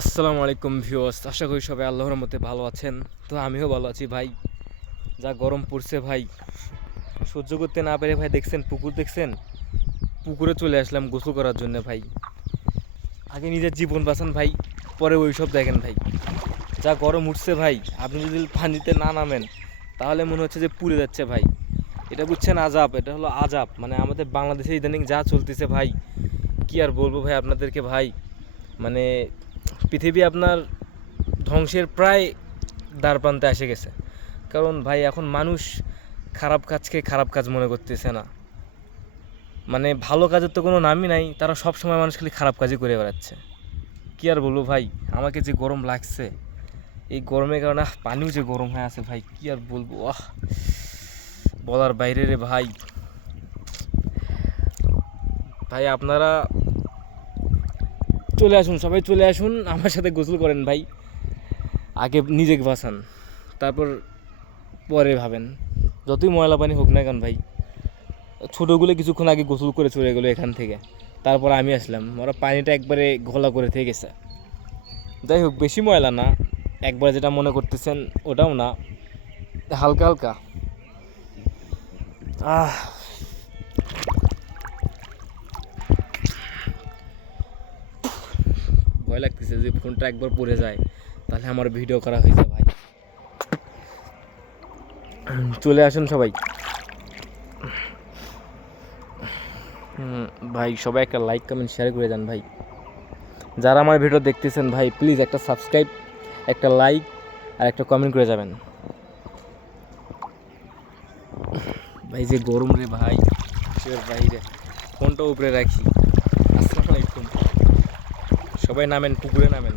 আসসালামু আলাইকুম ভিউয়ার্স, আশা করি সবাই আল্লাহর রহমতে ভালো আছেন। তো আমিও ভালো আছি ভাই। যা গরম পড়ছে ভাই, সহ্য করতে না পেরে ভাই দেখছেন পুকুর দেখছেন, পুকুরে চলে আসলাম গোসল করার জন্য ভাই। আগে নিজের জীবন বাঁচান ভাই, পরে ওই সব দেখেন ভাই। যা গরম উঠছে ভাই, আপনি যদি পানিতে না নামেন তাহলে মনে হচ্ছে যে পুড়ে যাচ্ছে ভাই। এটা বুঝছেন আজাব, এটা হলো আজাব। মানে আমাদের বাংলাদেশে ইদানিং যা চলতেছে ভাই, কি আর বলবো ভাই আপনাদেরকে ভাই। মানে পৃথিবী আপনার ধ্বংসের প্রায় দ্বারপ্রান্তে এসে গেছে। কারণ ভাই এখন মানুষ খারাপ কাজকে খারাপ কাজ মনে করতেছে না। মানে ভালো কাজের তো কোনো নামই নাই, তারা সব সময় মানুষ খালি খারাপ কাজই করে বেড়াচ্ছে। কি আর বলবো ভাই, আমাকে যে গরম লাগছে, এই গরমের কারণে পানিও যে গরম হয়ে আছে ভাই, কি আর বলবো। বলার বাইরে রে ভাই। ভাই আপনারা চলে আসুন, সবাই চলে আসুন, আমার সাথে গোসল করেন ভাই। আগে নিজেকে বাঁচান, তারপর পরে ভাবেন। যতই ময়লা পানি হোক না কেন ভাই, ছোটোগুলো কিছুক্ষণ আগে গোসল করে চলে গেলো এখান থেকে, তারপর আমি আসলাম, ওরা পানিটা একবারে ঘোলা করে থেকে গেছে। যাই হোক, বেশি ময়লা না, একবার যেটা মনে করতেছেন ওটাও না, হালকা হালকা। আহ ভয় লাগতেছে যে ফোনটা একবার পড়ে যায় তাহলে আমার ভিডিও করা হয়ে যায় ভাই। চলে আসুন সবাই। ভাই সবাই একটা লাইক কমেন্ট শেয়ার করে যান ভাই। যারা আমার ভিডিও দেখতেছেন ভাই, প্লিজ একটা সাবস্ক্রাইব, একটা লাইক আর একটা কমেন্ট করে যাবেন ভাই। যে গরম রে ভাই, বাইরে ফোনটা উপরে রাখি। আসসালামু আলাইকুম, সবাই নামেন, পুকুরে নামেন।